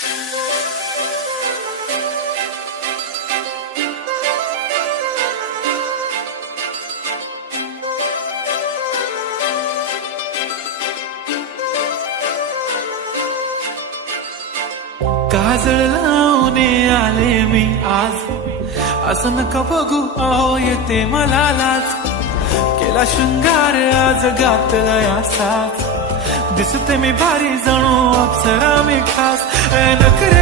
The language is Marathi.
काजळ लावून आले मी आज, असं नका बघू अहो येते मला लाज. केला शृंगार आज घातला असाच, दिसते मी भारी जणू अप्सरा मी खास. नखरे